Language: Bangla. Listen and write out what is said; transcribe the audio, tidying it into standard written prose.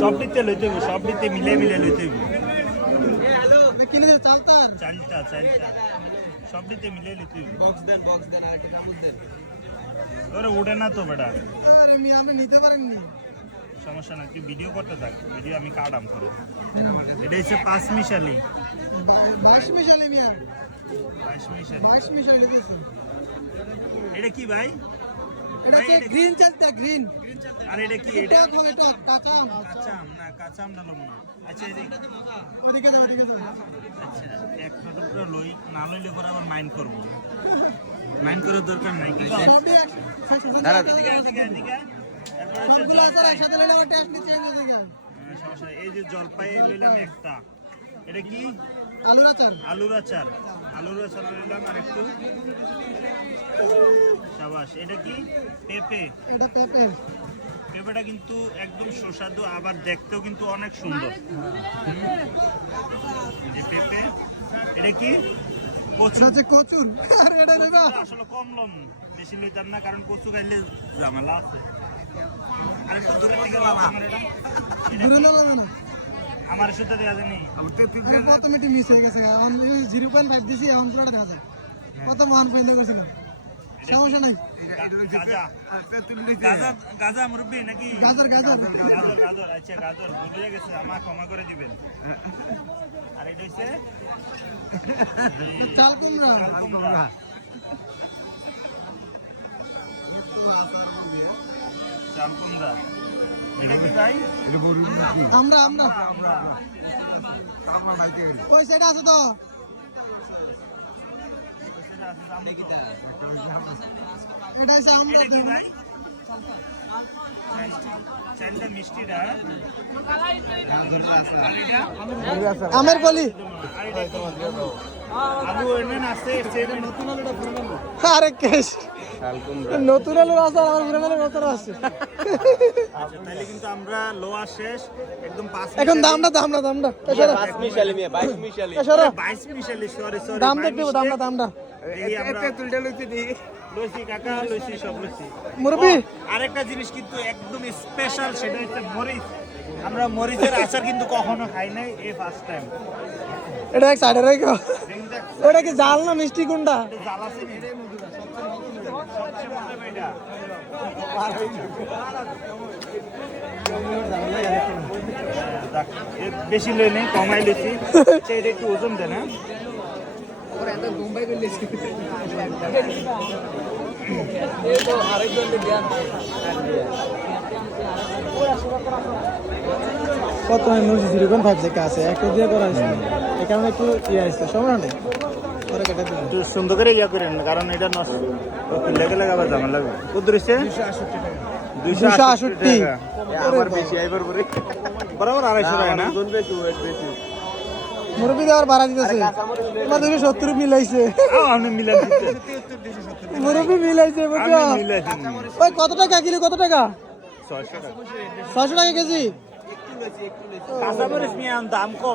সব দিতে লইতে হবে, সব দিতে মিলে মিলে লইতে হবে। চালটা সব দিতে মিলে লইতে হবে। বক্স দেন আর একটা চামচ দেন। ওরে ওঠে না তো বেটা। আরে মিয়া আপনি নিতে পারেননি। সমস্যা না, তুই ভিডিও করতে থাক, ভিডিও আমি কাটাম করে। এটা হচ্ছে 5 মিশালি। 22 মিশালি মিয়া। 22 মিশালি। 22 মিশালি দিতেছি। এটা কি ভাই? এটা হচ্ছে গ্রিন চালটা, গ্রিন। আর এটা কি? এটা এটা কাঁচা আম। কাঁচা আম না, কাঁচা আম না লবো না। আচ্ছা এদিকে ওদিকে যাও, ওদিকে যাও। আচ্ছা একটা টুকরা লই, না লইলে পরে আবার মাইন্ড করবো। মাইন্ড করার দরকার নাই। কি কর? দাঁড়া। এদিকে এদিকে এদিকে। এরপর হচ্ছে সবগুলো আছে জলপাই। একসাথে লইলে আমার টেস্ট চেঞ্জ হয়ে যায়। সমস্যা নেই। এই যে জলপাই লইলাম একটা। এটা কি? আলুর আচার। আলুর আচার। আলুর আচার লইলাম আর একটু। শাবাশ। এটা কি? পেঁপে। এটা পেঁপে। পেঁপেটা কিন্তু একদম সুস্বাদু, আবার দেখতেও কিন্তু অনেক সুন্দর। যে পেঁপে। এটা কি? কচু। আছে কচুর। আর এটা নেবা আসলে কম লম, বেশি লইতাম না, কারণ কচু খাইলে ঝামেলা আছে। আর একটু দূরে থেকে লাভ আমার এটা। দূরে না লাগবে না। আমার সাথে দেওয়া জানি। আমি প্রথমে টি মিস হয়ে গেছে। এখন 0.5 দিছি, এখন পুরোটা দেখা যায়। কত মহান পয়েন্ট করেছিল। সমস্যা নাই। গাজা। গাজা গাজা মুরব্বি নাকি? গাজর গাজর। গাজর গাজর। আচ্ছা গাজর ভুলে গেছে, আমার ক্ষমা করে দিবেন। আর এটা হচ্ছে চাল কুমড়া। চাল কুমড়া। চাল কুমড়া। এটা কি ভাই? আমরা ওই সাইডে আছে তো। এটা হচ্ছে আমরা। এটা কি ভাই? চালটা মিষ্টিটা। আমের কলি। আলু এনে আছে, নতুন আলুটা পুরনো আলু। আরে কেশ নতুন আলুর আচার, আমার পুরানো আলুর আচার আছে। আচ্ছা তাহলে কিন্তু আমরা লোয়া শেষ একদম 5 এখন দামটা 5 মিশালি মিয়া 22 মিশালি 22 মিশালি। সরি দাম দেখতে দামটা এই আমরা তুলটা লইছি কাকা, লইছি সব লইছি। মুরব্বি আরেকটা জিনিস কিন্তু একদম স্পেশাল, সেটা হচ্ছে মরিচ। আমরা মরিচের আচার কিন্তু কখনো খাই নাই, এই ফার্স্ট টাইম। এটা এক সাইডে রেখো। ওটা কি জাল না মিষ্টি কোনটা? জাল আছে নি? সবচেয়ে মজা এটা। বেশি লই নেই, কমাই লইছি। এটা একটু ওজন দেন। হ্যাঁ কত 0.5 থেকে আছে, একটা দিয়ে করা হয়েছে। এই কারণে একটু ইয়ে আসছে, সমস্যা নেই। পরে কেটে দিন। একটু সুন্দর করে ইয়া করেন, কারণ এটা নষ্ট লেগে লেগে আবার ঝামেলা লাগবে। কত রয়েছে? 268 টাকা। আমার বেশি আইবার পরে বরাবর 250 টাকা না? দুন বেশি ওয়েট বেশি মুরব্বি দেওয়ার ভাড়া দিতেছে। তোমার 270 মিলাইছে। আপনি মিলান দিতে। মুরব্বি মিলাইছে বুঝছো? আমি মিলাইছি। ওই কত টাকা কিলো, কত টাকা? 600 টাকা। 600 টাকা কেজি। কাঁচামরিচ নিয়ে দাম কম।